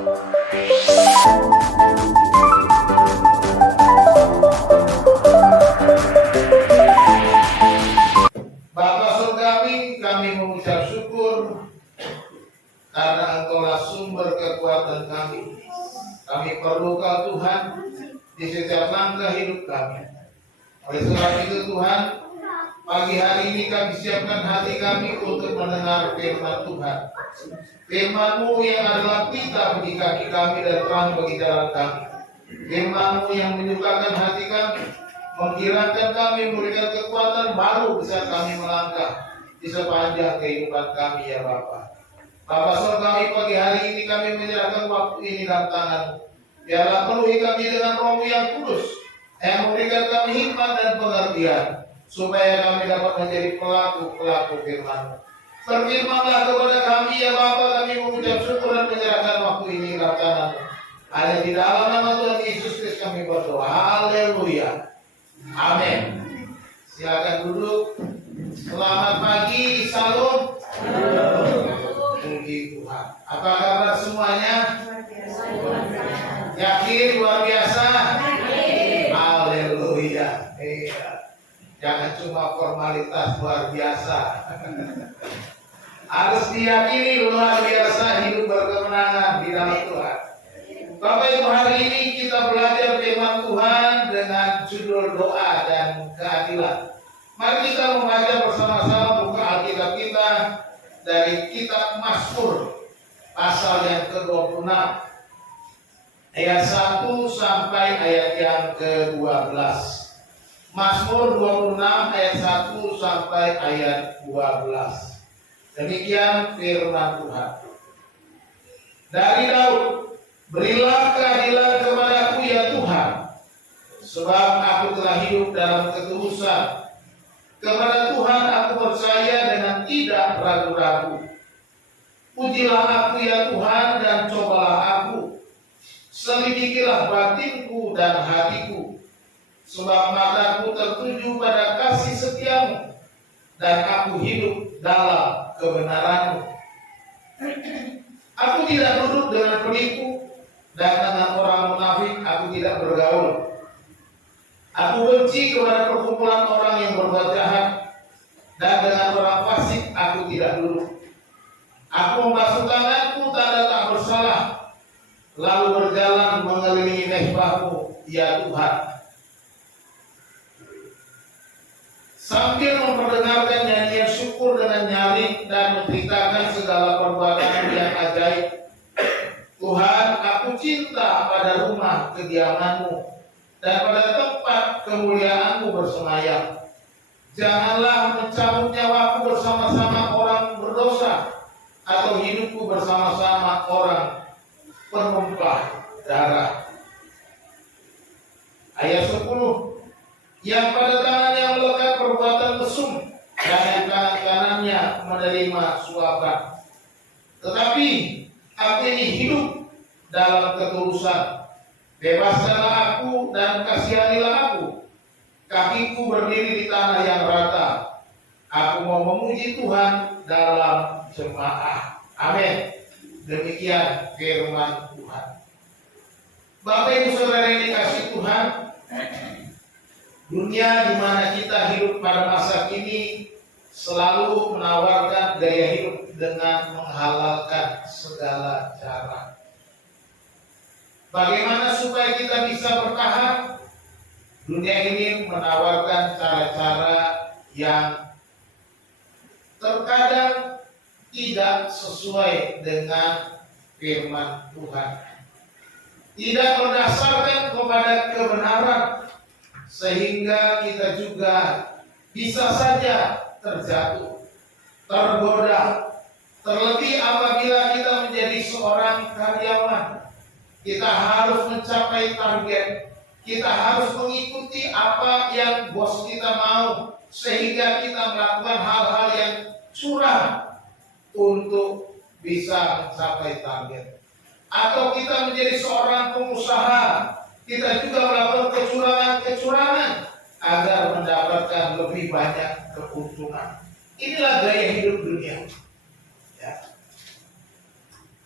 Bapa surgawi, kami mengucap syukur karena Engkaulah sumber kekuatan kami. Kami perlu Kau Tuhan di setiap langkah hidup kami. Oleh sebab itu Tuhan, pagi hari ini kami siapkan hati kami untuk mendengar firman Tuhan. Firman-Mu yang adalah pita bagi kaki kami dan terang bagi jalan kami. Firman-Mu yang menyukakan hati kami, menggerakkan kami, memberikan kekuatan baru bisa kami melangkah di sepanjang kehidupan kami ya Bapa. Bapa surgawi, pagi hari ini kami menyerahkan waktu ini dalam tangan-Mu. Biarlah penuhi kami dengan Roh-Mu yang kudus, yang memberikan kami hikmat dan pengertian, supaya kami dapat menjadi pelaku-pelaku firman-Mu. Berfirmanlah kepada kami ya Bapa, kami mengucap syukur dan menyerahkan waktu ini dalam tangan-Mu. Hanya di dalam nama Tuhan Yesus Kristus kami berdoa. Haleluya. Amin. Silakan duduk. Selamat pagi, salam. Puji Tuhan. Apa kabar semuanya? Yakin luar biasa? Haleluya. Jangan cuma formalitas luar biasa. Harus diyakini luar biasa, hidup berkemenangan di dalam Tuhan. Bapak Ibu, hari ini kita belajar firman Tuhan dengan judul doa dan keadilan. Mari kita membaca bersama-sama buka Alkitab kita dari kitab Mazmur pasal yang ke-26 ayat 1 sampai ayat yang ke-12. Mazmur 26 ayat 1 sampai ayat 12. Demikian firman Tuhan. Dari Daud, berilah keadilan kepadaku ya Tuhan, sebab aku telah hidup dalam ketulusan. Kepada Tuhan aku percaya dengan tidak ragu-ragu. Pujilah aku ya Tuhan dan cobalah aku. Selidikilah batinku dan hatiku, sebab mataku tertuju pada kasih setiamu, dan aku hidup dalam kebenaran-Mu. Aku tidak duduk dengan penipu, dan dengan orang munafik aku tidak bergaul. Aku benci kepada perkumpulan orang yang berbuat jahat, dan dengan orang fasik aku tidak duduk. Aku membasuh tanganku tanda tak bersalah, lalu berjalan mengelilingi mezbah-Mu ya Tuhan, sambil memperdengarkan nyanyian syukur dengan nyaring dan menceritakan segala perbuatan-Mu yang ajaib. Tuhan, aku cinta pada rumah kediaman-Mu dan pada tempat kemuliaan-Mu bersemayam. Janganlah mencabut nyawaku bersama-sama orang berdosa, atau hidupku bersama-sama orang penumpah darah. Ayat 10. Yang pada tangannya melekat perbuatan mesum, dan yang kanan-kanannya menerima suapan. Tetapi aku ini hidup dalam ketulusan. Bebaskanlah aku dan kasihanilah aku. Kakiku berdiri di tanah yang rata. Aku mau memuji Tuhan dalam jemaah. Amin. Demikian firman Tuhan. Bapak Ibu Saudara yang dikasihi Tuhan, dunia di mana kita hidup pada masa kini selalu menawarkan gaya hidup dengan menghalalkan segala cara. Bagaimana supaya kita bisa bertahan? Dunia ini menawarkan cara-cara yang terkadang tidak sesuai dengan firman Tuhan, tidak berdasarkan kepada kebenaran, sehingga kita juga bisa saja terjatuh, tergoda. Terlebih apabila kita menjadi seorang karyawan, kita harus mencapai target, kita harus mengikuti apa yang bos kita mau, sehingga kita melakukan hal-hal yang curang untuk bisa mencapai target. Atau kita menjadi seorang pengusaha, kita juga melakukan kecurangan agar mendapatkan lebih banyak keuntungan. Inilah gaya hidup dunia. Ya.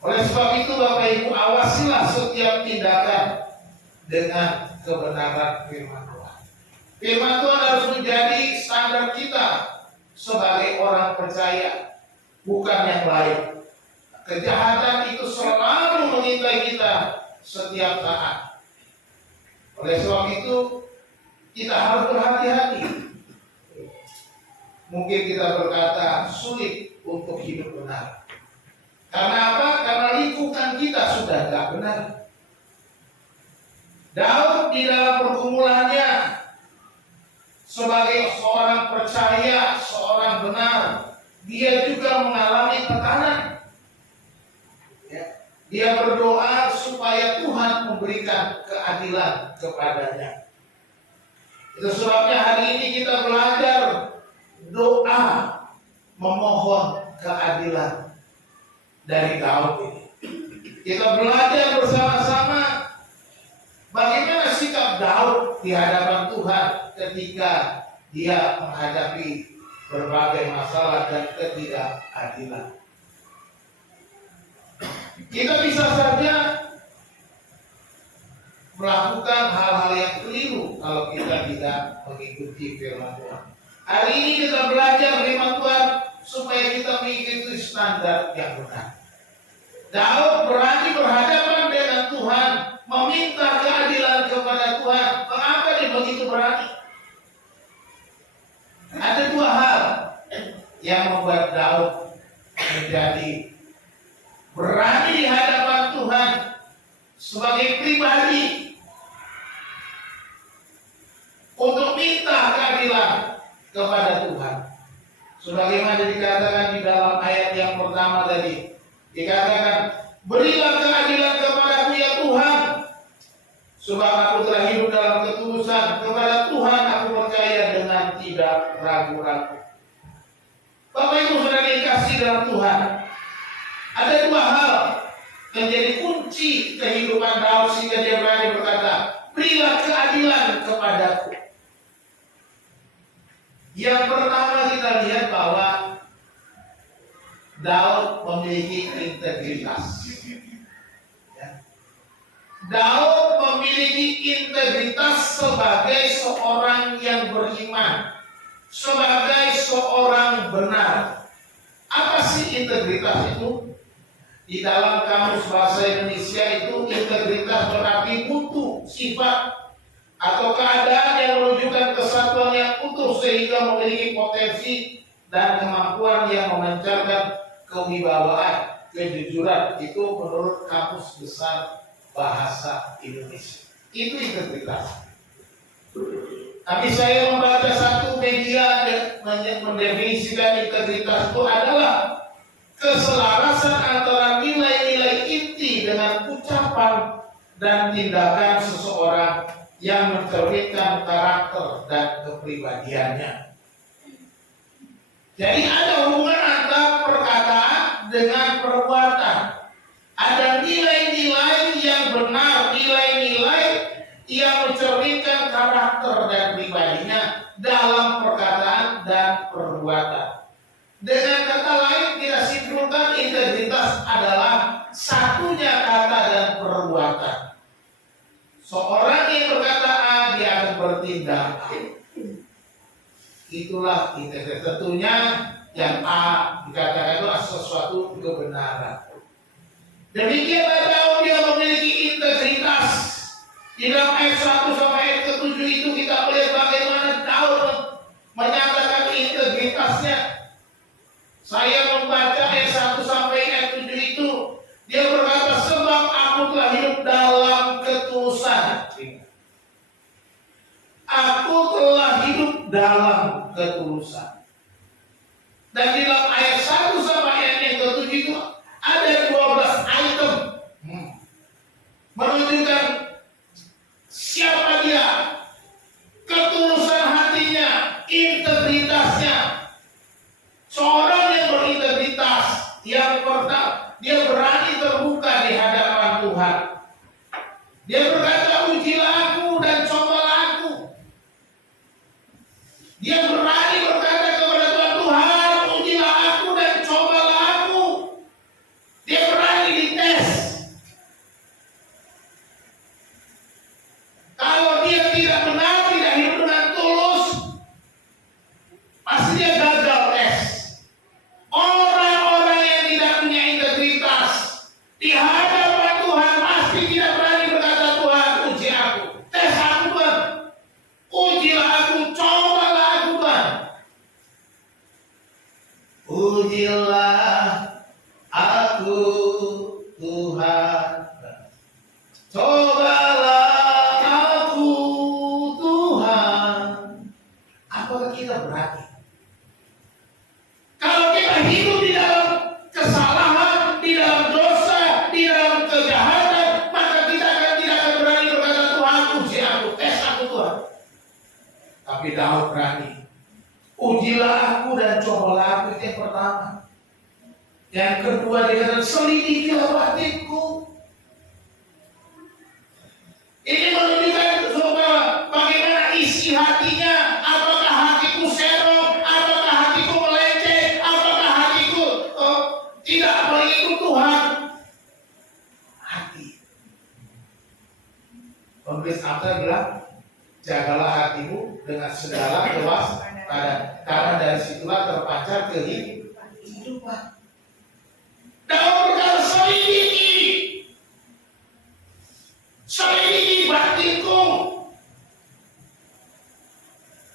Oleh sebab itu Bapak Ibu, awasilah setiap tindakan dengan kebenaran firman Tuhan. Firman Tuhan harus menjadi standar kita sebagai orang percaya, bukan yang lain. Kejahatan itu selalu mengintai kita setiap saat. Oleh sebab itu kita harus berhati-hati. Mungkin kita berkata sulit untuk hidup benar. Karena apa? Karena lingkungan kita sudah tidak benar. Daud di dalam pergumulannya sebagai seorang percaya, seorang benar, dia juga mengalami tekanan. Dia berdoa supaya Tuhan memberikan keadilan kepadanya. Itu sebabnya hari ini kita belajar doa memohon keadilan dari Daud ini. Kita belajar bersama-sama bagaimana sikap Daud di hadapan Tuhan ketika dia menghadapi berbagai masalah dan ketidakadilan. Kita bisa saja melakukan hal-hal yang keliru kalau kita tidak mengikuti firman Tuhan. Hari ini kita belajar firman Tuhan supaya kita mengikuti standar yang benar. Daud berani berhadapan dengan Tuhan, meminta keadilan kepada Tuhan. Mengapa dia begitu berani? Ada dua hal yang membuat Daud menjadi berani di hadapan Tuhan sebagai pribadi untuk minta keadilan kepada Tuhan. Sebagaimana dikatakan di dalam ayat yang pertama tadi, dikatakan, berilah keadilan kepadaku ya Tuhan, sebab aku telah hidup dalam ketulusan. Kepada Tuhan aku percaya dengan tidak ragu-ragu. Bapak Ibu saudara dikasih dalam Tuhan, ada dua hal menjadi kunci kehidupan Daud sehingga dia berani berkata, berilah keadilan kepadaku. Yang pertama kita lihat bahwa Daud memiliki integritas. Daud memiliki integritas sebagai seorang yang beriman, sebagai seorang benar. Apa sih integritas itu? Di dalam kamus bahasa Indonesia itu integritas berarti mutu, sifat atau keadaan yang menunjukkan kesatuan yang utuh sehingga memiliki potensi dan kemampuan yang memancarkan kewibawaan, kejujuran. Itu menurut kamus besar bahasa Indonesia. Itu integritas. Tapi saya membaca satu media yang mendefinisikan integritas itu adalah keselarasan antara nilai-nilai inti dengan ucapan dan tindakan seseorang yang mencerminkan karakter dan kepribadiannya. Jadi ada hubungan antara perkataan dengan perbuatan. Ada nilai-nilai yang benar, nilai-nilai yang mencerminkan karakter dan pribadinya dalam perkataan dan perbuatan. Dengan kata lain kita simpulkan integritas adalah satunya kata dan perbuatan. Seorang yang berkata A, dia akan bertindak A. Itulah integritas. Tentunya yang A dikatakan itu sesuatu kebenaran. Demikianlah Daud dia memiliki integritas. Di dalam ayat 1 sampai ayat ke-7 itu kita melihat bagaimana Daud menyatakan integritasnya. Saya membaca ayat 1 sampai ayat 7 itu, dia berkata, sebab aku telah hidup dalam ketulusan. Aku telah hidup dalam ketulusan. Dan di dalam ayat 1 sampai ayat yang ke-7 itu ada 12 item menunjukkan siapa dia, ketulusan hatinya, integritasnya. Seorang yang berintegritas, yang pertama, dia berani terbuka di hadapan Tuhan. Dia berkata, ujilah aku dan cobalah aku. Dia berani berkata kepada Tuhan, Tuhan, ujilah aku dan cobalah aku. Dia berani dites Di hadapan Tuhan pasti tidak berani berkata, Tuhan uji aku, tes aku Tuhan, ujilah aku, cobalah aku Tuhan. Ujilah aku Tuhan, cobalah aku Tuhan. Apakah kita berani? Kalau kita hidup di dalam kesalahan, di dalam dosa, di dalam kejahatan, maka kita tidak akan berani berkata, Tuhan uji aku, tes aku Tuhan. Tapi Daud berani. Ujilah aku dan cobalah aku, itu yang pertama. Yang kedua dikatakan selidikilah batinku. Ini menunjukkan bagaimana isi hatinya. Apakah hatiku serong, apakah hatiku melenceng, apakah hatiku tidak mengikut Tuhan. Hati. Penulis Amsal bilang, jagalah hatimu dengan segala kewaspadaan, karena dari situlah terpancar kehidupan. Daud berkata, selidiki batinku.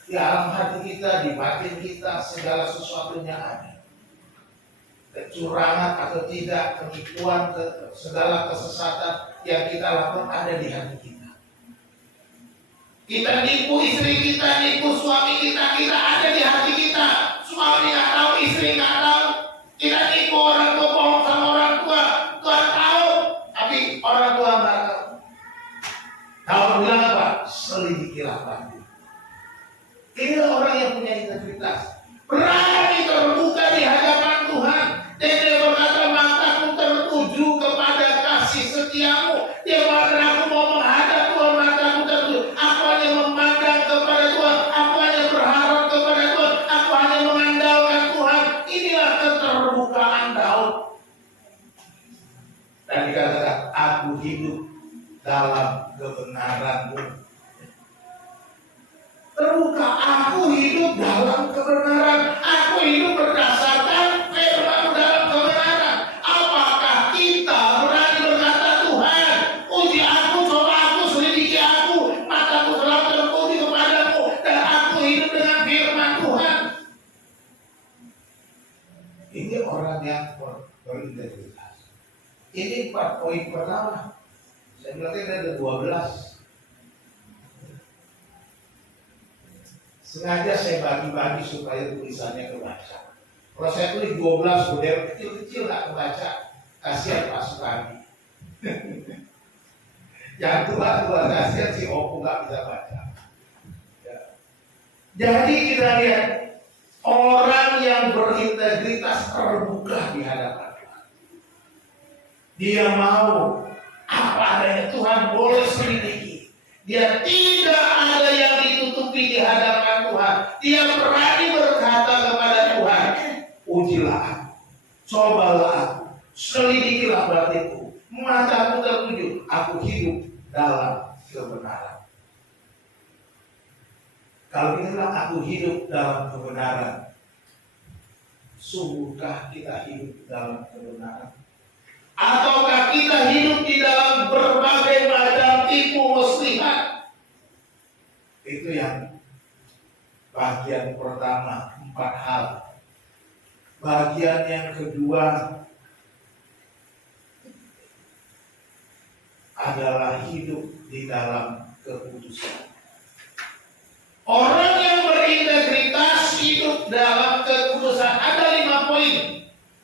Di dalam hati kita, di batin kita, segala sesuatunya ada. Kecurangan atau tidak, penipuan, segala kesesatan yang kita lakukan ada di hati kita. Kita nipu istri kita, nipu suami kita, kita ada di hati kita. Suami nggak tahu, istri nggak tahu. Kita nipu orang tua, bohong sama orang tua, Tuhan tahu, tapi orang tua nggak tahu. Tahu bilang apa? Selidikilah batin. Ini orang yang punya integritas, berani terbuka di hadapan Tuhan. Dan dia berkata, mataku tertuju kepada kasih setiamu. Dia berkata, aku mau menghadap Tuhan, mataku tertuju. Aku hanya memandang kepada Tuhan, aku hanya berharap kepada Tuhan, aku hanya mengandalkan Tuhan. Inilah keterbukaan Daud. Dan dikatakan, aku hidup dalam kebenaran-Mu. Terbuka, aku hidup dalam kebenaran, aku hidup berdasarkan firman dalam kebenaran. Apakah kita berani berkata, Tuhan uji aku, coba aku, selidiki aku, mataku selalu tertuju kepadamu, dan aku hidup dengan firman Tuhan. Ini orang yang berintegritas. Ini 4 poin pertama. Saya bilang ada 12. Sengaja saya bagi-bagi supaya tulisannya kebaca. Kalau saya tulis 12 model kecil-kecil nggak kebaca, kasihan Pak Sukadi. Yang tua-tua kasihan si Opu nggak bisa baca. Ya. Jadi kita lihat orang yang berintegritas terbuka di hadapan Tuhan. Dia mau apa adanya, Tuhan boleh selidiki. Dia tidak ada yang ditutupi di hadapan Tuhan. Dia berani berkata kepada Tuhan, ujilah aku, cobalah aku, selidikilah batinku, mataku tertuju, aku hidup dalam kebenaran. Kalau kita bilang aku hidup dalam kebenaran, sungguhkah kita hidup dalam kebenaran? Ataukah kita hidup di dalam berbagai macam tipu muslihat? Itu yang bagian pertama, 4 hal. Bagian yang kedua adalah hidup di dalam keputusan. Orang yang berintegritas hidup dalam keputusan. Ada 5 poin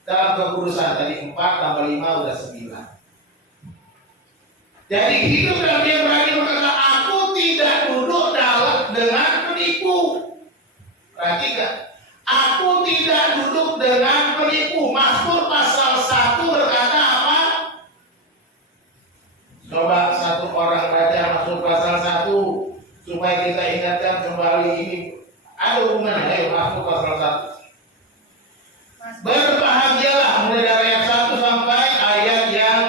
dalam keputusan. Tadi 4 tambah 5 udah 9. Jadi hidup dan dia berani berkata, aku tidak duduk dengan penipu. Perhatikan, aku tidak duduk dengan penipu. Mazmur pasal 1 berkata apa? Coba satu orang baca Mazmur pasal 1 supaya kita ingatkan kembali ini. Ada hubungannya, ayo Mazmur pasal 1. Berbahagialah, mulai dari ayat 1 sampai ayat yang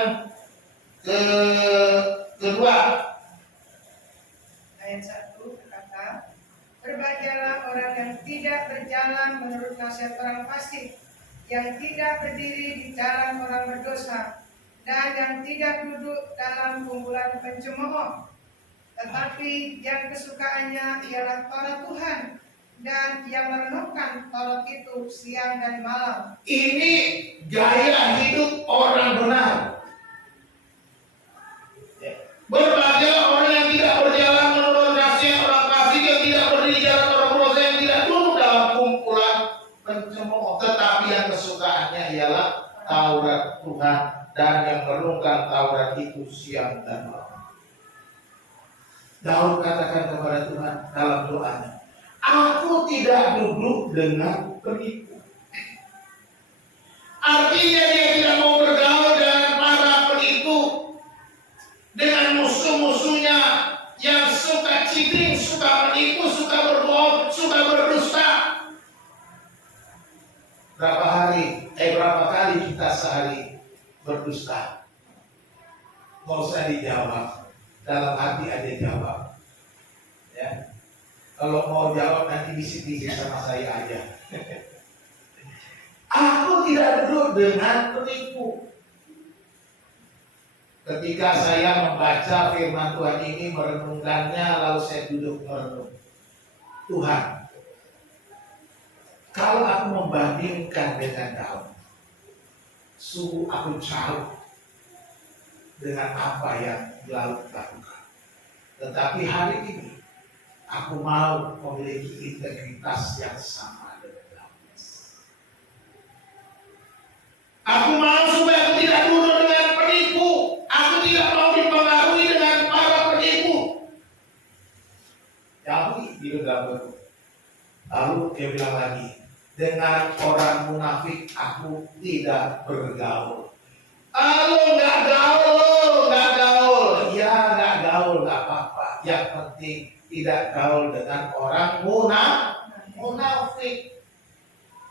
kedua. Ayat 1 berkata, berbahagialah orang yang tidak berjalan menurut nasihat orang fasik, yang tidak berdiri di jalan orang berdosa, dan yang tidak duduk dalam kumpulan pencemooh, tetapi yang kesukaannya ialah Taurat Tuhan, dan yang merenungkan Taurat itu siang dan malam. Ini gaya hidup orang benar. Berbahagia orang yang tidak berjalan menurut nasihat orang fasik, yang tidak berdiri jalan orang berdosa, yang tidak duduk dalam kumpulan pencemooh, tetapi yang kesukaannya ialah Taurat Tuhan, dan yang merenungkan Taurat itu siang dan malam. Daud katakan kepada Tuhan dalam doanya, aku tidak duduk dengan penipu. Artinya dia tidak mau bergaul dengan para penipu, dengan musuh-musuhnya yang suka cheating, suka menipu, suka berbohong, suka berdusta. Berapa kali kita sehari berdusta? Nggak usah dijawab, dalam hati ada jawab. Ya. Kalau mau jawab nanti bisik-bisik sama saya aja. Aku tidak duduk dengan penipu. Ketika saya membaca firman Tuhan ini, merenungkannya, lalu saya duduk merenung. Tuhan, kalau aku membandingkan dengan Daud, sungguh aku jauh dengan apa yang Daud lakukan. Tetapi hari ini, aku mau memiliki integritas yang sama dengan Daud. Aku mau supaya aku tidak duduk dengan penipu. Aku tidak mau dipengaruhi dengan para penipu. Jauhi hidup Daud. Lalu dia bilang lagi, dengan orang munafik aku tidak bergaul. Halo, nggak gaul. Ya, nggak gaul, nggak apa-apa. Yang penting tidak gaul dengan orang munafik.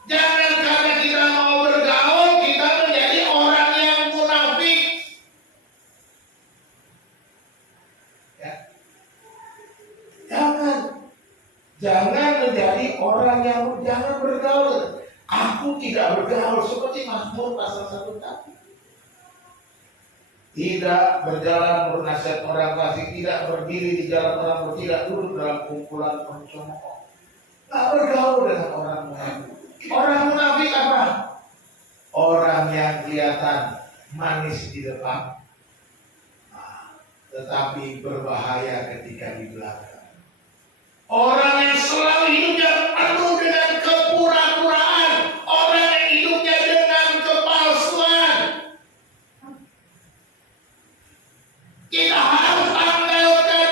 Jangan karena kita mau bergaul, kita menjadi orang yang munafik. Ya. Jangan menjadi orang yang jangan bergaul. Aku tidak bergaul seperti Mazmur pasal 1 tadi. Tidak berjalan menurut nasihat orang fasik, tidak berdiri di jalan orang benar, tidak duduk dalam kumpulan pencemooh. Nggak bergaul dengan orang munafik. Orang munafik apa? Orang yang kelihatan manis di depan, tetapi berbahaya ketika di belakang. Orang yang selalu hidupnya penuh dengan kepura-puraan, orang yang hidupnya dengan kepalsuan. Kita harus tanggalkan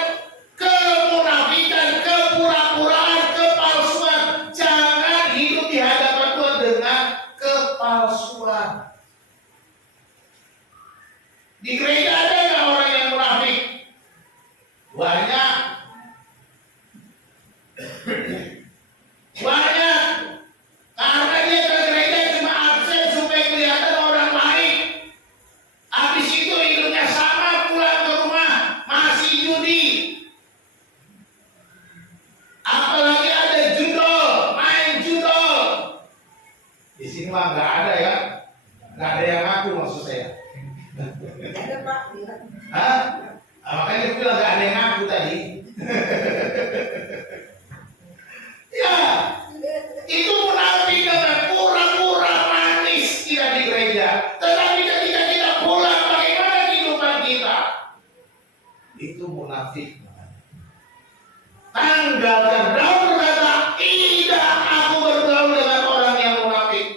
kemunafikan, kepura-puraan, kepalsuan. Jangan hidup di hadapan Tuhan dengan kepalsuan. Di gereja ada nggak orang yang munafik? Banyak. Banyak. Karena dia ke gereja cuma absen supaya kelihatan orang baik. Habis itu hidupnya sama, pulang ke rumah masih judi. Apalagi ada judol, main judol. Di sini mah nggak ada ya, nggak ada yang ngaku maksud saya. Ada Pak. Hah? Makanya dia bilang nggak ada yang ngaku tadi. Ya, itu munafik dengan pura-pura manis kita di gereja. Tetapi ketika kita pulang, bagaimana kehidupan kita? Itu munafik. Tanggalkan. Daud berkata, tidak aku bergaul dengan orang yang munafik.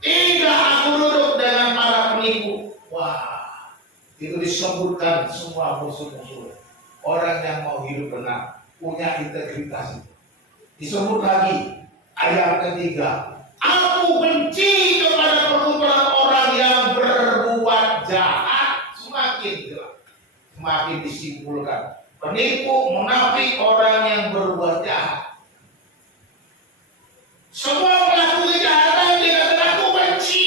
Tidak aku duduk dengan para penipu. Wah, itu disebutkan semua musuh-musuh. Orang yang mau hidup benar, punya integritas itu. Disebut lagi ayat ketiga, aku benci kepada perkumpulan orang yang berbuat jahat. Semakin jelas, semakin disimpulkan, penipu, munafik, orang yang berbuat jahat. Semua pelaku kejahatan dikatakan aku benci.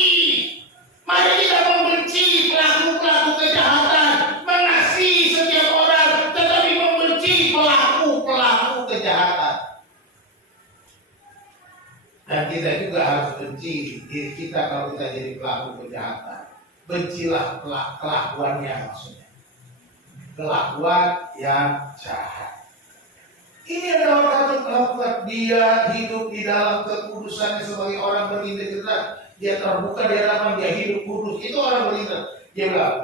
Mari kita membenci pelaku-pelaku kejahatan, mengasihi setiap orang, tetapi membenci pelaku-pelaku kejahatan. Dan kita juga harus benci diri kita kalau kita jadi pelaku kejahatan. bencilah kelakuannya, maksudnya kelakuan yang jahat. Ini adalah orang dia hidup di dalam kekudusannya sebagai orang berintegritas. Dia terbuka di hadapan, dia hidup kudus. Itu orang berintegritas. Dia bilang,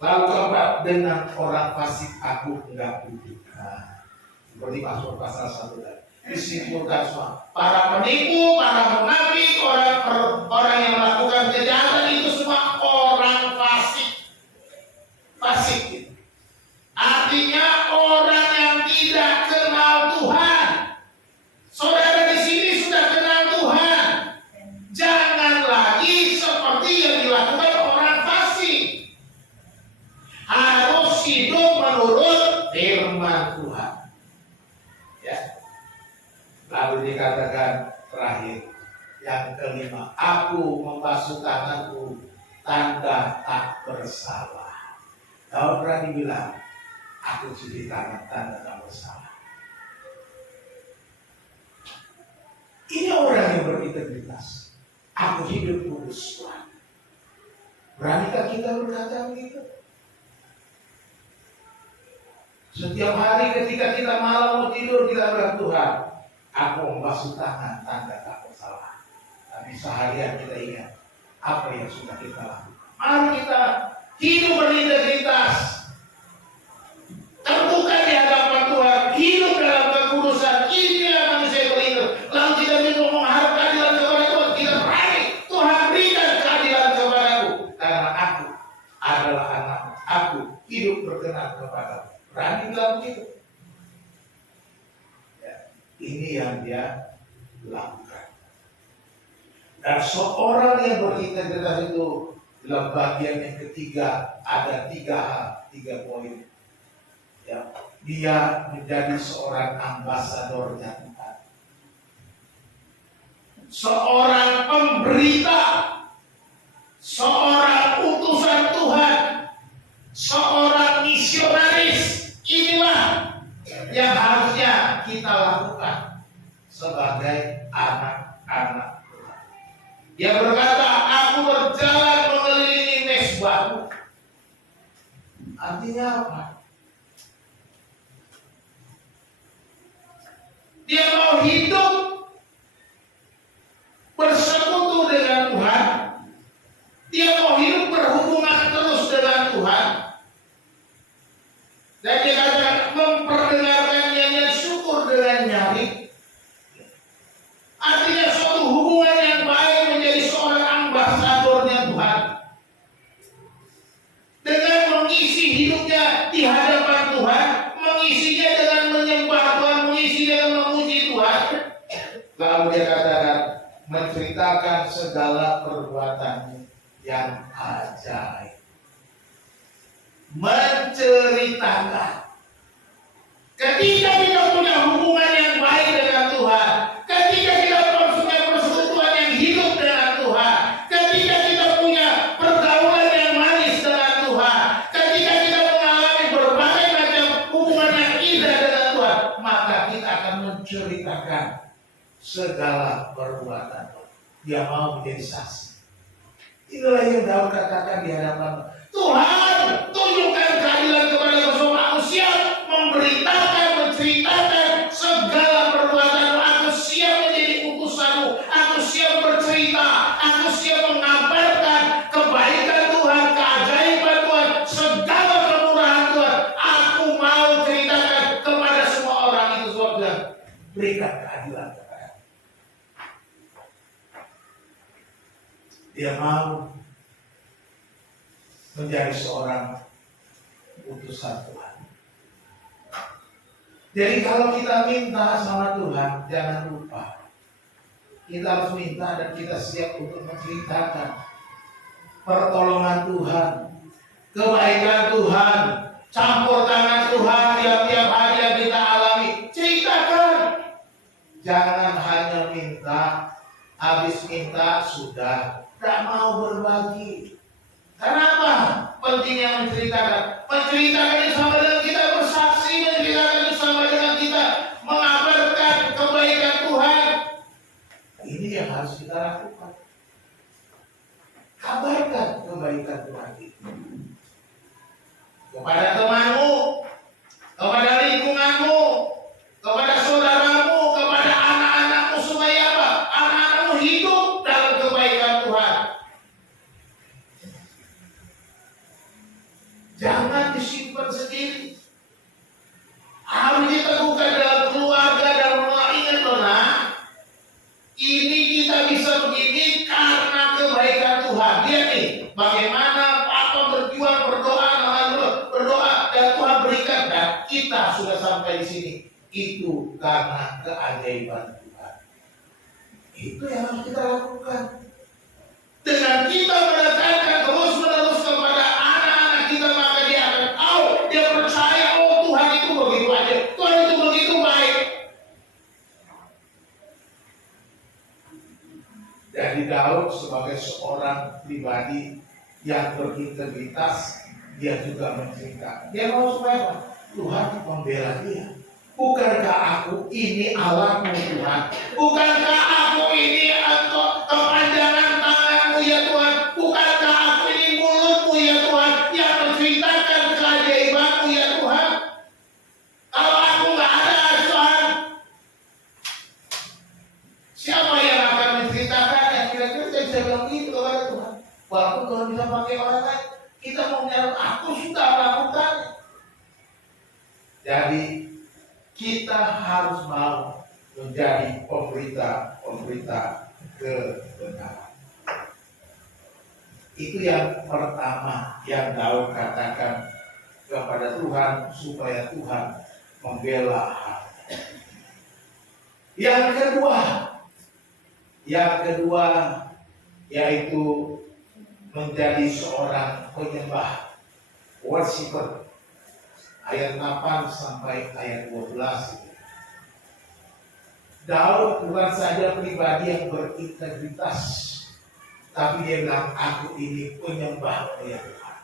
lalu keempat, dengan orang fasik aku enggak butuh. Nah, seperti Mazmur pasal 1 tadi. Disimpulkan semua. Para penipu, para munafik, orang yang melakukan kejahatan itu semua orang fasik. Fasik gitu. Artinya orang yang tidak kenal Tuhan. Saudara di sini sudah kenal Tuhan. Jangan lagi seperti yang dilakukan orang fasik. Harus hidup menurut firman Tuhan. Ya. Lalu dikatakan terakhir, yang kelima, aku membasuh tanganku tanda tak bersalah. Daud berani bilang, aku cuci tangan tanda tak bersalah. Ini orang yang berintegritas. Aku hidup kudus Tuhan. Beranikah kita berkata begitu? Setiap hari ketika kita malam mau tidur, kita bilang, Tuhan, aku membasuh tangan tanda tak bersalah. Tapi seharian kita ingat apa yang sudah kita lakukan. Mari kita hidup berintegritas, terbuka di hadapan Tuhan, hidup dalam kekudusan. Inilah manusia yang berintegritas. Lalu kita ngomong harap keadilan kepada Tuhan, kita berani, Tuhan berikan keadilan kepadaku, karena aku adalah anak, aku hidup berkenan kepadamu. Berani bilang begitu. Ini yang dia lakukan. Dan seorang yang berintegritas itu dalam bagian yang ketiga ada 3 hal, 3 poin. Ya, dia menjadi seorang ambasadornya Tuhan. Seorang pemberita, seorang utusan Tuhan, seorang misionaris. Inilah yang harusnya kita lakukan sebagai anak-anak Tuhan. Dia berkata, aku berjalan mengelilingi mesbahmu. Artinya apa? Dia mau hidup bersekutu dengan Tuhan. Dia mau hidup berhubungan terus dengan Tuhan. Dan dia katakan memperdengarkan nyanyian syukur dengan nyaring. Artinya suatu hubungan yang baik menjadi seorang ambasadornya Tuhan. Dengan mengisi hidupnya di hadapan Tuhan, mengisinya dengan menyembah Tuhan, mengisinya dengan memuji Tuhan. Lalu dia katakan menceritakan segala perbuatannya yang ajaib. Menceritakan. Ketika kita punya hubungan yang baik dengan Tuhan, ketika kita punya persekutuan yang hidup dengan Tuhan, ketika kita punya pergaulan yang manis dengan Tuhan, ketika kita mengalami berbagai macam hubungan yang indah dengan Tuhan, maka kita akan menceritakan segala perbuatan. Dia mau menjadi saksi. Inilah yang Daud katakan di hadapan Tuhan, tunjukkan keadilan kepada semua manusia, memberitakan, menceritakan segala perbuatan. Aku siap menjadi utusanmu, aku siap bercerita, aku siap mengabarkan kebaikan Tuhan, keajaiban Tuhan, segala kemurahan Tuhan. Aku mau ceritakan kepada semua orang itu. Sebabnya berikan keadilan kepada dia. Mau menjadi seorang utusan Tuhan. Jadi kalau kita minta sama Tuhan, jangan lupa kita harus minta dan kita siap untuk menceritakan pertolongan Tuhan, kebaikan Tuhan, campur tangan Tuhan tiap-tiap hari yang kita alami. Ceritakan. Jangan hanya minta, habis minta sudah tidak mau berbagi. Kenapa? Pentingnya menceritakan. Menceritakan itu sama dengan kita bersaksi, menceritakan itu sama dengan kita mengabarkan kebaikan Tuhan. Ini yang harus kita lakukan. Kabarkan kebaikan kebaikan Tuhan itu. Kepada temanmu, kepada lingkunganmu, kepada saudaramu, kepada anak-anakmu, supaya apa? Anak-anakmu hidup dalam kebaikan Tuhan. Jangan disimpan sendiri. Harus diteguhkan dalam keluarga dan rumah. Ingat loh nak, ini kita bisa begini karena kebaikan Tuhan. Lihat nih, bagaimana Papa berjuang, berdoa dan Tuhan berikan, dan kita sudah sampai di sini. Itu karena keajaiban Tuhan. Itu yang harus kita lakukan. Dengan kita menekankan terus-menerus kepada anak-anak kita, maka dia akan tahu, dia percaya, oh Tuhan itu begitu aja, Tuhan itu begitu baik. Jadi Daud sebagai seorang pribadi yang berintegritas, dia juga menceritakan. Dia mau supaya Tuhan membela dia. Bukankah aku ini Allahmu Tuhan? Bukankah aku ini engkau kepanjangan tanganmu ya Tuhan? Bukankah aku ini mulutmu ya Tuhan, yang menceritakan keajaibanmu ya Tuhan? Kalau aku nggak ada Tuhan, siapa yang akan menceritakannya? Kira-kira saya bisa bilang gitu kepada Tuhan. Walaupun Tuhan bisa pakai orang lain, kita mau menyerah, aku sudah melakukan. Jadi kita harus mau menjadi pemberita kebenaran. Itu yang pertama yang Daud katakan kepada Tuhan, supaya Tuhan membela hati. Yang kedua yaitu menjadi seorang penyembah, worshiper. Ayat 8 sampai ayat 12. Daud bukan saja pribadi yang berintegritas, tapi dia bilang, aku ini penyembah ya Tuhan.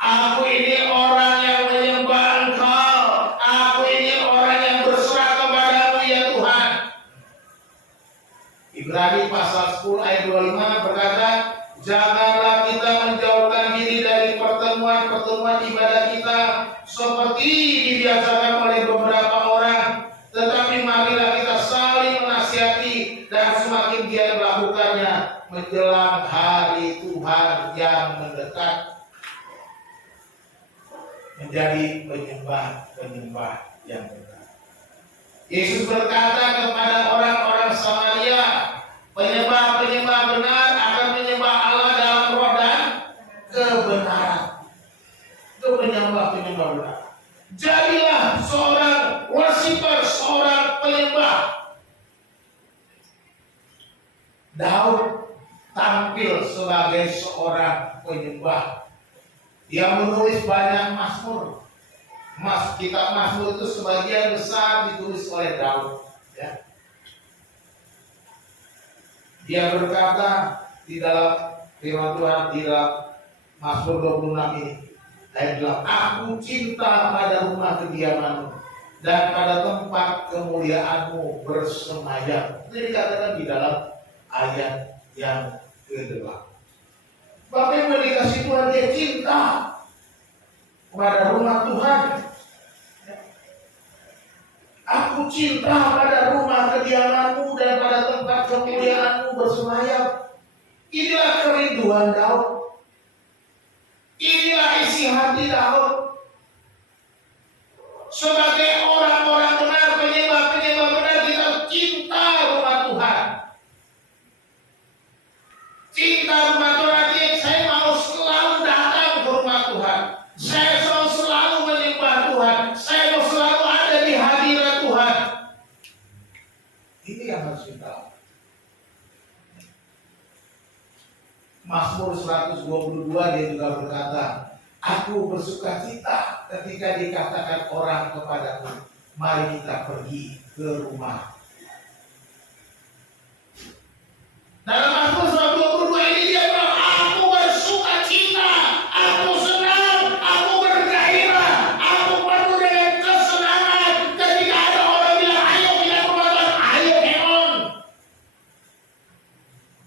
Aku ini orang yang menyembah Engkau. Aku ini orang yang berserah kepadamu ya Tuhan. Ibrani pasal 10 ayat 25 berkata, janganlah kita menjauhkan diri dari pertemuan-pertemuan ibadah kita seperti dibiasakan oleh beberapa orang, tetapi marilah kita saling menasihati, dan semakin giat melakukannya menjelang hari Tuhan yang mendekat. Menjadi penyembah yang benar. Yesus berkata kepada orang-orang Samaria, penyembah-penyembah benar akan menyembah Allah dalam roh dan kebenaran. Itu penyembah-penyembah benar. Jadilah seorang worshiper, seorang penyembah. Daud tampil sebagai seorang penyembah. Dia menulis banyak mazmur. Kitab Mazmur itu sebagian besar ditulis oleh Daud. Ya. Dia berkata di dalam firman Tuhan di dalam Mazmur 26 ini, ayat 8, aku cinta pada rumah kediamanmu dan pada tempat kemuliaanmu bersemayam. Itu dikatakan di dalam ayat yang ke-8. Bagaimana dikasih Tuhan, dia cinta pada rumah Tuhan. Aku cinta pada rumah kediamanmu dan pada tempat kemuliaanmu bersemayam. Inilah kerinduan Daud. Inilah isi hati Daud. Sebagai orang-orang benar, penyembah-penyembah benar, kita cinta rumah Tuhan. Cinta rumah Tuhan, saya mau selalu datang ke rumah Tuhan. Saya mau selalu menyembah Tuhan. Saya mau selalu ada di hadirat Tuhan. Ini yang harus kita. Mazmur 122 dia juga berkata, aku bersuka cita ketika dikatakan orang kepadaku, mari kita pergi ke rumah. Dalam Mazmur 122 ini dia bilang, aku bersuka cita, aku senang, aku bergairah, aku penuh dengan kesenangan ketika ada orang bilang, ayo kita ke rumah Tuhan, ayo Heon.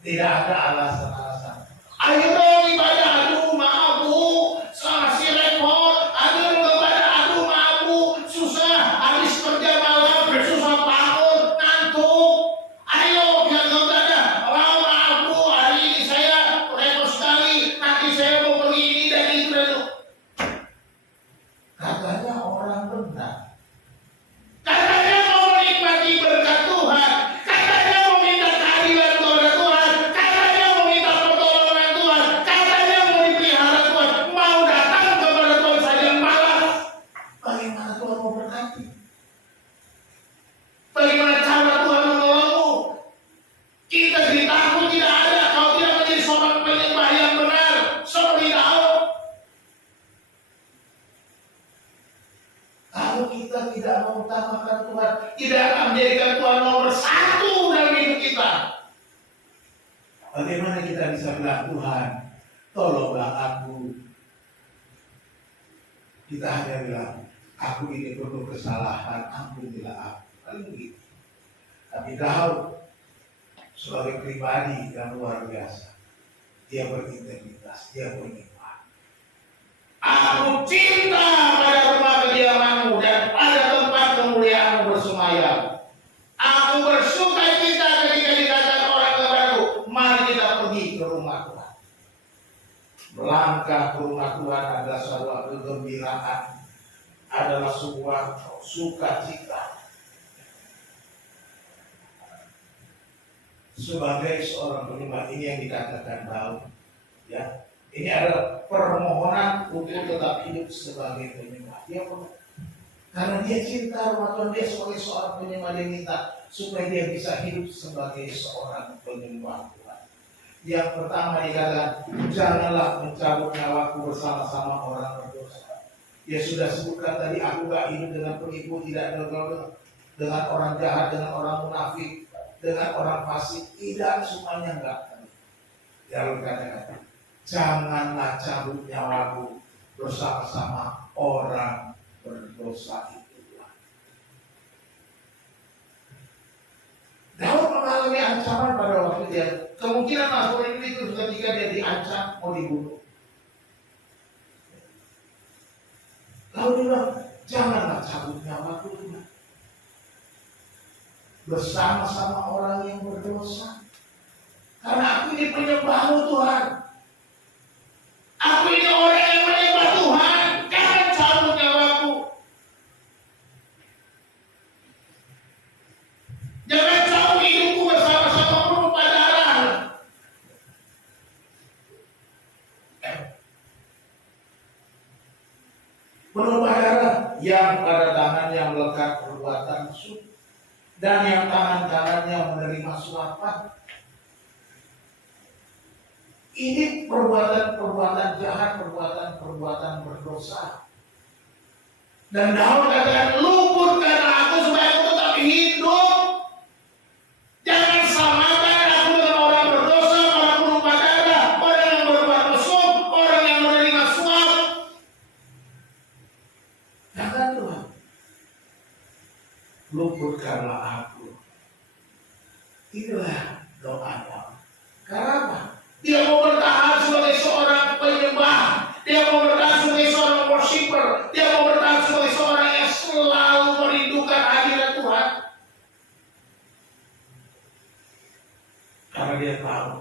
Tidak ada alasan-alasan. Ayo dong ibadah, aduh utamakan Tuhan, tidak akan menjadikan Tuhan nomor satu dalam hidup kita, bagaimana kita bisa bilang, Tuhan, tolonglah aku? Kita hanya bilang, aku ini penuh kesalahan, ampunilah aku. Kan begitu. Tapi kau sebagai pribadi yang luar biasa, dia berintegritas, dia beriman. Aku cinta pada rumah kediamanmu dan pada tempat kemuliaanmu bersemayam. Aku bersuka cita ketika dikatakan orang kepadaku, mari kita pergi ke rumah Tuhan. Melangkah ke rumah Tuhan adalah sebuah kegembiraan, adalah sebuah sukacita. Sebagai seorang penyembah, ini yang dikatakan Daud, ya, ini adalah permohonan untuk tetap hidup sebagai penyembah. Dia karena dia cinta rumah Tuhan, dia sebagai seorang penyembah, dia minta supaya dia bisa hidup sebagai seorang penyembah Tuhan. Yang pertama dikatakan, janganlah mencabut nyawaku bersama-sama orang berdosa. Dia sudah sebutkan tadi, aku gak hidup dengan penipu, tidak dengan orang jahat, dengan orang munafik, dengan orang fasik, tidak, semuanya enggak. Lalu katakan, janganlah cabut nyawaku bersama-sama orang berdosa itu. Daud mengalami ancaman pada waktu dia, kemungkinan masuk itu ketika dia diancam mau dibunuh. Lalu dia bilang, janganlah cabut nyawaku bersama-sama orang yang berdosa. Karena aku ini penyembahmu Tuhan. Aku ini orang yang menyembah Tuhan. Jangan cabut nyawaku. Jangan cabut hidupku bersama-sama penumpang darah. Penumpang darah yang pada tangannya melekat perbuatan suci, dan yang tangan-tangannya menerima suapan. Ini perbuatan-perbuatan jahat, perbuatan-perbuatan berdosa. Dan Daud katakan, luputkan aku supaya aku tetap hidup. Jangan samakan aku dengan orang berdosa, orang penumpang darah, orang yang berbuat mesum, orang yang menerima suap. Jangan Tuhan, luputkanlah aku. Inilah doanya. Karena apa? Dia mau bertahan sebagai seorang penyembah. Dia mau bertahan sebagai seorang worshiper. Dia mau bertahan sebagai seorang yang selalu merindukan hadirat Tuhan. Karena dia tahu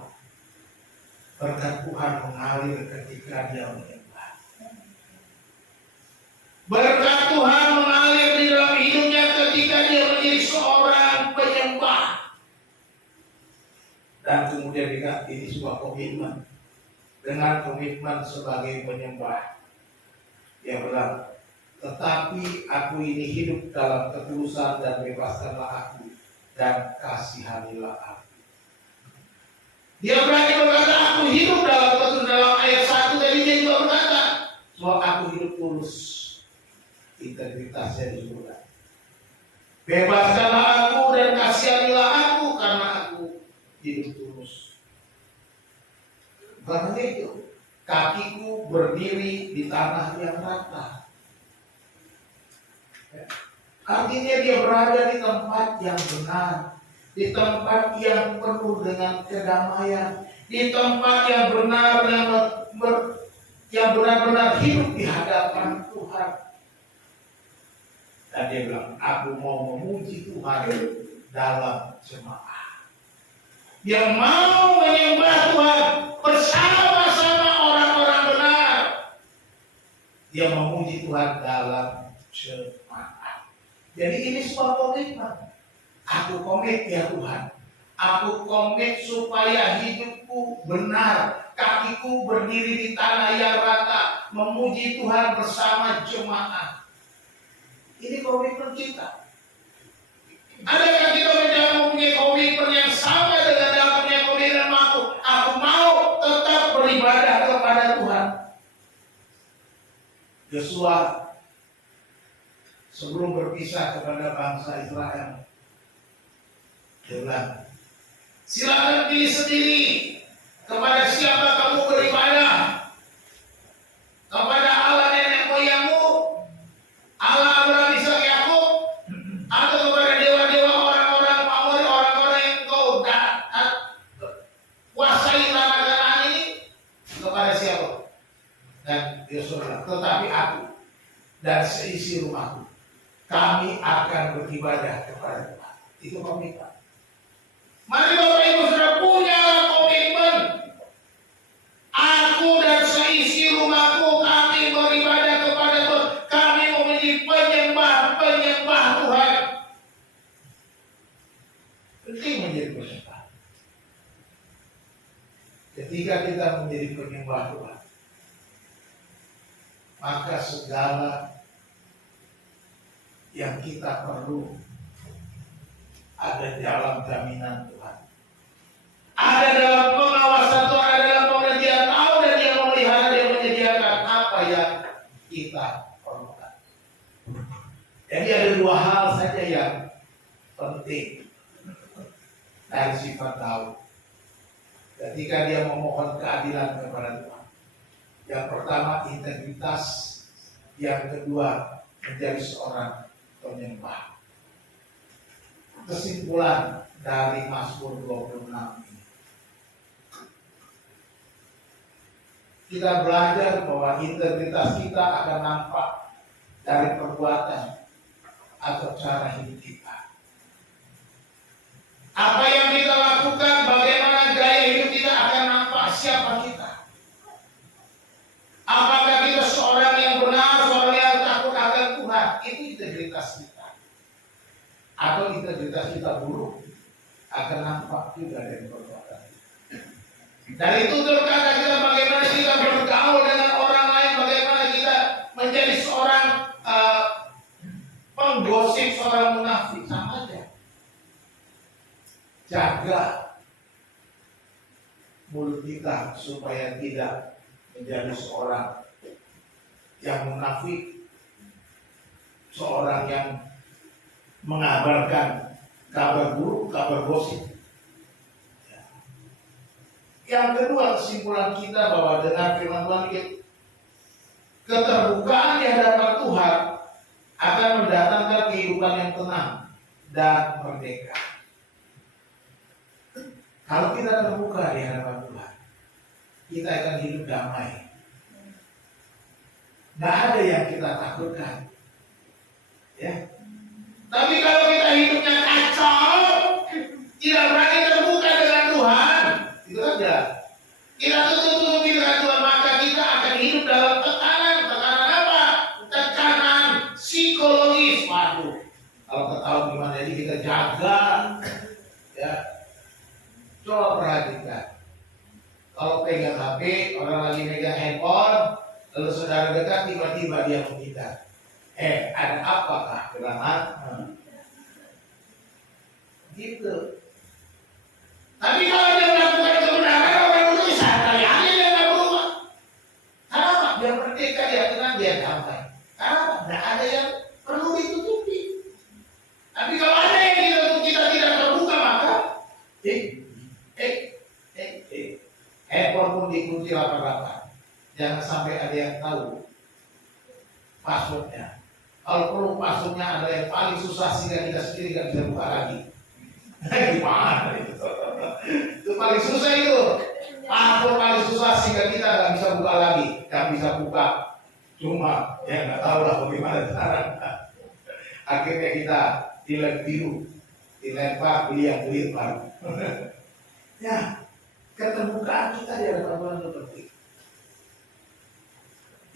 berkat Tuhan mengalir ketika dia menyembah. Berkat Tuhan mengalir di dalam hidupnya ketika dia menjadi seorang penyembah. Dan kemudian ini sebuah komitmen. Dengan komitmen sebagai penyembah, dia bilang, tetapi aku ini hidup dalam ketulusan dan bebaskanlah aku dan kasihanilah aku. Dia berani berkata, aku hidup dalam ketulusan. Dalam ayat 1 tadi dia juga berkata, bahwa aku hidup tulus, integritasnya di surga. Bebaskanlah aku dan kasihanilah aku karena aku hidup tulus. Karena itu, kakiku berdiri di tanah yang rata. Artinya dia berada di tempat yang benar, di tempat yang penuh dengan kedamaian, di tempat yang benar, yang benar-benar hidup di hadapan Tuhan. Dan dia bilang, aku mau memuji Tuhan dalam jemaah. Yang mau menyembah Tuhan bersama-sama orang-orang benar. Dia memuji Tuhan dalam jemaah. Jadi ini sebuah komitmen. Aku komit ya Tuhan. Aku komit supaya hidupku benar. Kakiku berdiri di tanah yang rata. Memuji Tuhan bersama jemaah. Ini komitmen kita. Adakah kita mempunyai komitmen yang sama dengan dalam punya komitmen aku mau tetap beribadah kepada Tuhan. Yosua sebelum berpisah kepada bangsa Israel. Dia bilang, silakan pilih sendiri kepada siapa kamu beribadah. Kepada Allah nenek moyangmu, Allah Abraham, Ishak, Yakub, atau kepada dewa-dewa orang-orang Amori, orang-orang yang kau kuasai tanah Kanaan ini, kepada siapa? Dan Yosua bilang, tetapi aku dan seisi rumahku, kami akan beribadah kepada Tuhan. Itu komitmen. Mari Bapak Ibu sudah punya komitmen. Aku dan seisi rumahku, kami beribadah kepada Tuhan. Kami memiliki penyembah Tuhan. Penting menjadi penyembah. Ketika kita menjadi penyembah Tuhan, maka segala yang kita perlu ada dalam jaminan Tuhan, ada dalam pengawasan Tuhan, ada dalam pengertian tahu, dan Dia memelihara, Dia menyediakan apa yang kita perlukan. Jadi ada dua hal saja yang penting dari sifat Daud ketika dia memohon keadilan kepada Tuhan. Yang pertama integritas, yang kedua menjadi seorang penyembah. Kesimpulan dari Mazmur 26 ini, kita belajar bahwa integritas kita akan nampak dari perbuatan atau cara hidup kita. Apa yang kita lakukan, bagaimana gaya hidup kita akan nampak siapa kita. Apakah kita seorang yang benar, seorang yang takut akan Tuhan, itu integritas kita. Atau integritas kita buruk, akan nampak juga dari perbuatan. Dari tutur kata kita, bagaimana kita bergaul dengan orang lain, bagaimana kita menjadi seorang penggosip, seorang munafik, sama aja. Jaga mulut kita supaya tidak menjadi seorang yang munafik, seorang yang mengabarkan kabar buruk, kabar gosip. Yang kedua, kesimpulan kita bahwa dengan firman Tuhan, keterbukaan di hadapan Tuhan akan mendatangkan kehidupan yang tenang dan merdeka. Kalau kita terbuka di hadapan Tuhan, kita akan hidup damai. Tidak ada yang kita takutkan. Ya. Tapi kalau kita hidupnya kacau, tidak berani terbuka dengan Tuhan, itu aja. Kita tutup dengan Tuhan, maka kita akan hidup dalam tekanan. Tekanan apa? Tekanan psikologis. Waduh, kalau ketahuan gimana, jadi kita jaga. Ya, coba perhatikan. Kalau pegang HP, orang lagi megang handphone, lalu saudara dekat, tiba-tiba dia meminta, ada apakah gerangan? Gitu. Tapi kalau dia melakukan kebenaran, orang itu santai aja, dia nggak berubah. Kenapa? Dia merdeka, dia tenang, dia damai. Kenapa? Nggak ada yang perlu ditutupi. Tapi kalau ada yang kita tidak terbuka, maka handphone pun dikunci rapat-rapat. Jangan sampai ada yang tahu passwordnya. Kalau perlu passwordnya ada yang paling susah sehingga kita sendiri nggak bisa buka lagi. Gimana itu? Itu paling susah itu. Password paling susah sehingga kita nggak bisa buka lagi. Nggak bisa buka. Cuma ya nggak tahu lah bagaimana cara. Akhirnya kita dilempar beliau baru. Ya, keterbukaan kita di hadapan Tuhan itu penting.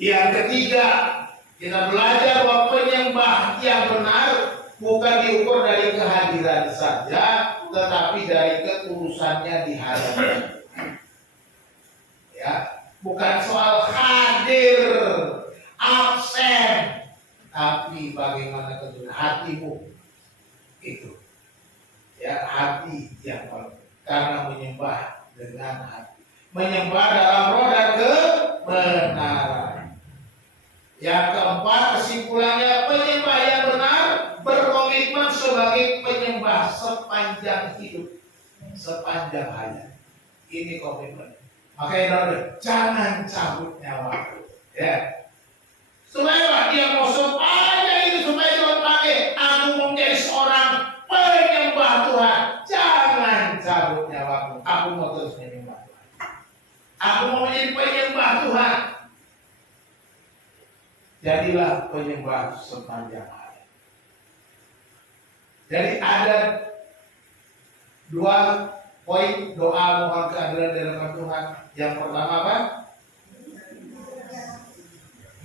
Yang ketiga, kita belajar bahwa penyembah yang benar bukan diukur dari kehadiran saja, tetapi dari ketulusannya di hadapan. Ya, bukan soal hadir, absen, tapi bagaimana ketulusan hatimu itu. Ya, hati yang paling. Karena menyembah dengan hati, menyembah dalam roh dan kebenaran. Yang keempat, kesimpulannya, penyembah yang sebagai penyembah sepanjang hidup, sepanjang hayat. Ini komitmen. Makanya jangan cabut nyawa. Ya. Supaya apa? Dia mau sepanjang itu supaya Tuhan pakai. Aku mau menjadi seorang penyembah Tuhan. Jangan cabut nyawaku. Aku mau terus menyembah Tuhan. Aku mau menjadi penyembah Tuhan. Jadilah penyembah sepanjang hayat. Jadi ada 2 poin doa mohon keadilan dari Tuhan. Yang pertama apa?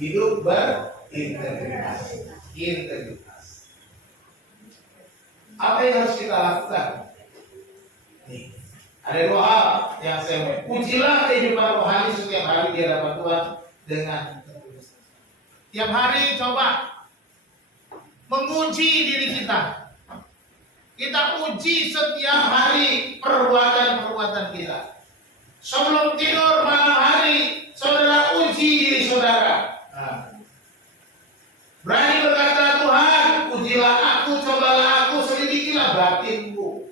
Hidup berintegritas. Integritas. Apa yang harus kita lakukan? Nih, ada 2 hal yang saya mau. Ujilah kehidupan rohani setiap hari di hadapan Tuhan dengan integritas. Tiap hari coba menguji diri kita. Kita uji setiap hari perbuatan-perbuatan kita. Sebelum tidur malam hari, saudara uji diri saudara. Berani berkata, Tuhan, ujilah aku, cobalah aku, selidikilah batinku.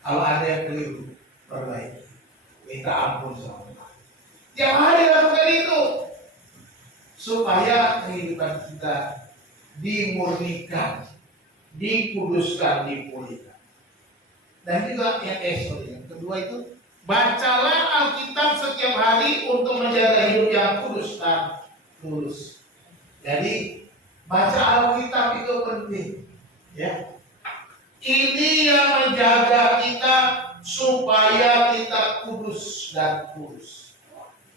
Kalau ada yang keliru, perbaiki. Minta ampun sama Tuhan. Tiap hari lakukan itu. Supaya kehidupan kita dimurnikan, dikuduskan, dipulihkan. Dan juga yang kedua itu, bacalah Alkitab setiap hari untuk menjaga hidup yang kudus dan tulus. Jadi baca Alkitab itu penting, ya. Ini yang menjaga kita supaya kita kudus dan tulus.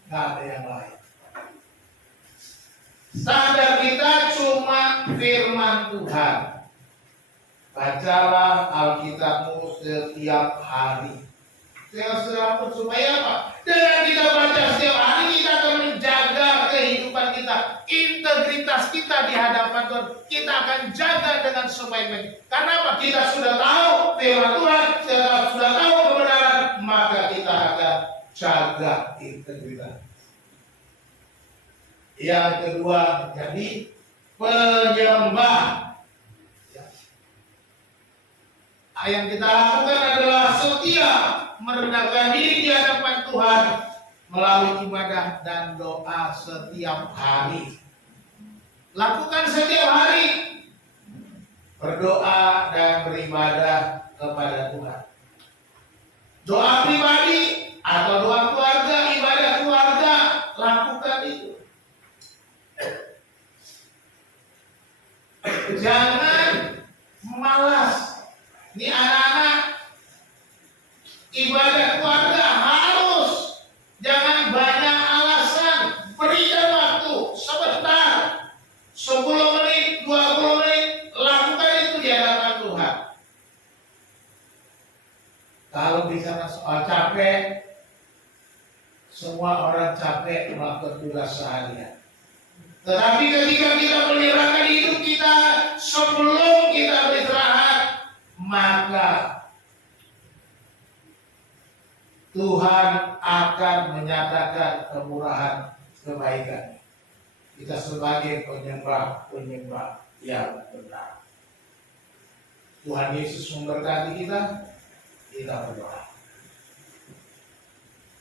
Nggak ada yang lain. Standar kita cuma firman Tuhan. Bacalah Alkitabmu setiap hari. Supaya apa? Dengan kita baca setiap hari, kita akan menjaga kehidupan kita, integritas kita di hadapan Tuhan. Kita akan jaga dengan sebaik-baiknya. Karena apa? Kita sudah tahu firman Tuhan, kita sudah tahu kebenaran, maka kita akan jaga integritas. Yang kedua, jadi penyembah. Yang kita lakukan adalah setia merendahkan diri di hadapan Tuhan melalui ibadah dan doa setiap hari. Lakukan setiap hari berdoa dan beribadah kepada Tuhan. Doa pribadi atau doa keluarga, ibadah keluarga, lakukan itu. Jangan malas. Ini anak-anak, ibadah keluarga harus, jangan banyak alasan. Berikan waktu sebentar, 10 menit, 20 menit, lakukan itu di hadapan Tuhan. Kalau bicara soal capek, semua orang capek melakukan tugas seharian. Tetapi ketika kita menyerahkan hidup kita sebelum kita beristirahat, maka Tuhan akan menyatakan kemurahan kebaikan. Kita sebagai penyembah yang benar. Tuhan Yesus memberkati kita berdoa.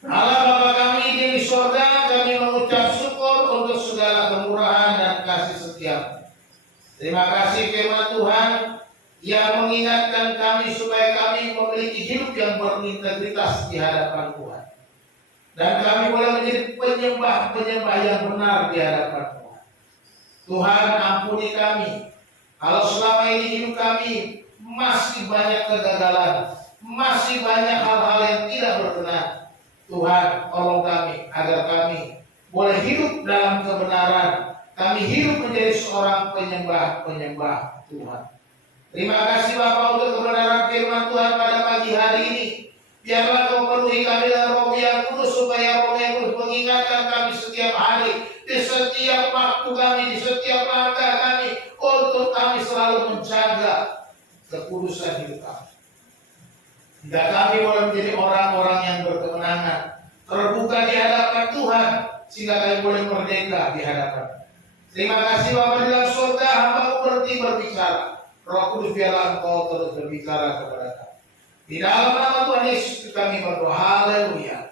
Allah Bapa kami di surga, kami mengucap syukur untuk segala kemurahan dan kasih setiamu. Terima kasih firman Tuhan yang mengingatkan kami supaya kami memiliki hidup yang berintegritas di hadapan Tuhan. Dan kami boleh menjadi penyembah yang benar di hadapan Tuhan. Tuhan ampuni kami. Kalau selama ini hidup kami masih banyak kegagalan, masih banyak hal-hal yang tidak berkenan. Tuhan tolong kami agar kami boleh hidup dalam kebenaran. Kami hidup menjadi seorang penyembah Tuhan. Terima kasih Bapa untuk kebenaran firman Tuhan pada pagi hari ini. Biarlah Kau penuhi kami dengan Roh yang kudus, supaya Roh yang kudus mengingatkan kami setiap hari, di setiap waktu kami, di setiap langkah kami, untuk kami selalu menjaga kekudusan hidup kami. Hingga kami boleh menjadi orang-orang yang berkemenangan, terbuka di hadapan Tuhan, sehingga kami boleh merdeka di hadapan. Terima kasih Bapa di dalam surga, hamba-Mu berhenti berbicara. Roh Kudus biarlah Engkau terus berbicara kepada kami. Di dalam nama Tuhan Yesus kami berdoa. Haleluya.